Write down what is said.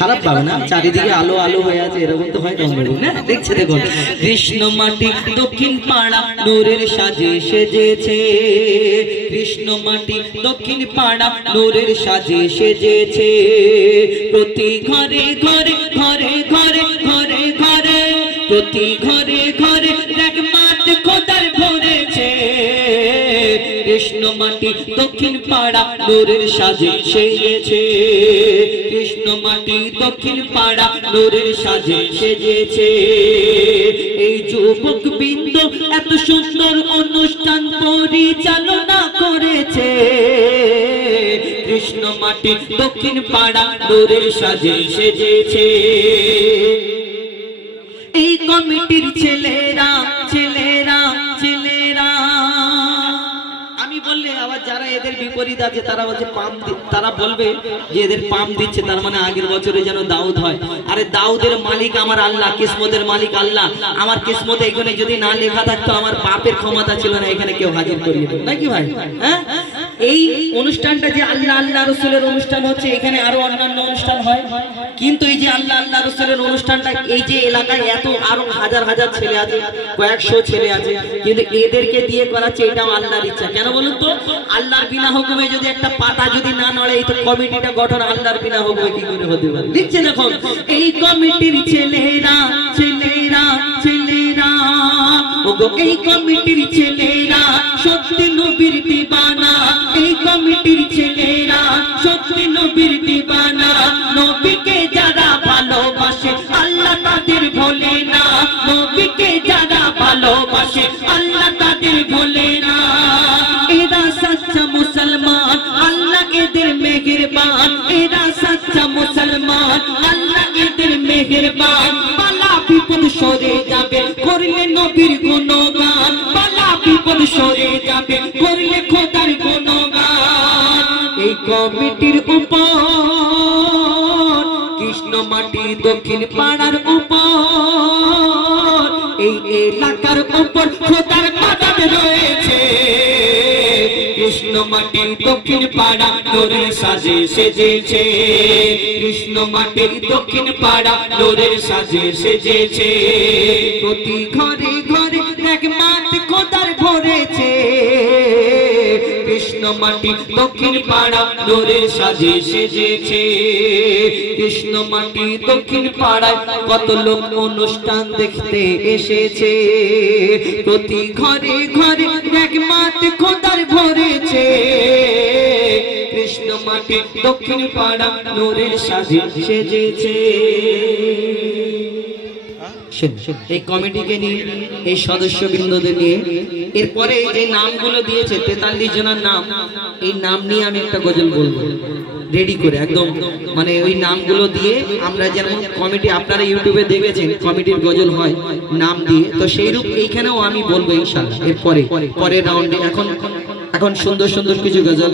খারাপ পাবে না, চারিদিকে আলো আলো হয়ে আছে, এরকম তো হয় না? দেখছে দেখুন, কৃষ্ণ মাটি দক্ষিণ পাড়া নূরের সাজে সেজেছে। কৃষ্ণ মাটি দক্ষিণ পাড়া নূরের সাজে সেজেছে। প্রতি ঘরে ঘরে ঘরে ঘরে ঘরে ঘরে প্রতি ঘরে ঘরে দেখ মাঠ খোদার ভরেছে। কৃষ্ণ মাটি দক্ষিণ পাড়া নূরের সাজে সেজেছে। কৃষ্ণ মাটি দক্ষিণ পাড়া নূরের সাজে সেজেছে। এই যুবক বৃন্দ এত সুন্দর অনুষ্ঠান পরিচালনা করেছে। কৃষ্ণ মাটি দক্ষিণ পাড়া নূরের সাজে সেজেছে। এই কমিটির ছেলেরা ছেলেরা ছেলেরা, আমি বললে আবার যারা এদের বিপরীত আছে তারা বলছে পাম, তারা বলবে যে এদের পাম দিচ্ছে, তার মানে আগের বছরে যেন দাউদ হয়। আরে দাউদের মালিক আমার আল্লাহ, কিসমতের মালিক আল্লাহ। আমার কিসমতে এখানে যদি না লেখা থাকতো, আমার বাপের ক্ষমতা ছিল না এখানে কেউ হাজির করিয়ে দেবে নাকি ভাই? হ্যাঁ, এই অনুষ্ঠানটা যে আল্লাহ আল্লাহ রসুলের অনুষ্ঠান হচ্ছে, এখানে আরো অন্যান্য অনুষ্ঠান হয়, কিন্তু এই যে আল্লাহ আল্লাহ রসুলের অনুষ্ঠানটা, এই যে এলাকায় এত আরো হাজার হাজার ছেলে আছে, কয়েকশো ছেলে আছে, কিন্তু এদেরকে দিয়ে করাচ্ছে, এটাও আল্লাহর ইচ্ছা। কেন বলুন তো? আল্লাহর বিনা হুকুমে যদি একটা পাতা যদি না নড়ে, এই তো কমিটিটা গঠন আল্লাহর বিনা হুকুমে কি করে হতে পারে? দেখছে দেখুন, এই কমিটির ছেলেরা ছেলেরা ছেলেরা, ওগো এই কমিটির ছেলেরা সত্যি নবীর দিবানা। এই কমিটির ছেলেরা সত্যি নবীর দিবানা। নবীকে যারা ভালোবাসে আল্লাহ তাদের ভোলে না। নবীকে যারা ভালোবাসে আল্লাহ তাদের ভোলে না। এরা সচ্চা মুসলমান, আল্লাহ এদের মেহেরবান। এরা সচ্চা মুসলমান, আল্লাহ এদের মেহেরবান। বালা বিপদ সরে যাবে করলে নবীর গুণগান। বালা বিপদ সরে যাবে করলে খোদার গুণগান। এই কমিটির উপর, কৃষ্ণ মাটি দক্ষিণ পাড়ার উপর, এই এলাকার উপর খোদার কদম রয়েছে। কৃষ্ণ মাটি দক্ষিণ পাড়া নূরের সাজে সেজেছে। কৃষ্ণ মাটি দক্ষিণ পাড়া নূরের সাজে সেজেছে। প্রতি ঘরে ঘরে এক মাঠ খোদার ভরেছে। কৃষ্ণ মাটি দক্ষিণ পাড়া নূরের সাজে সেজেছে। কৃষ্ণ মাটি দক্ষিণ পাড়ায় কত লোক অনুষ্ঠান দেখতে এসেছে। প্রতি ঘরে ঘরে এক মাঠ খোদার ভরেছে। কৃষ্ণ মাটি দক্ষিণ পাড়া নূরের সাজে সেজেছে। এই কমিটিকে নিয়ে, এই সদস্যবৃন্দদের নিয়ে, এরপরে যে নামগুলো দিয়েছে 43 জনের নাম, এই নাম নিয়ে আমি একটা গজল বলবো রেডি করে একদম, মানে ওই নামগুলো দিয়ে আমরা যেমন কমিটি, আপনারা ইউটিউবে দেখেছেন কমিটির গজল হয় নাম দিয়ে, তো সেই রূপ এইখানেও আমি বলবো ইনশাআল্লাহ এরপরে পরের রাউন্ডে। এখন সুন্দর সুন্দর কিছু গজল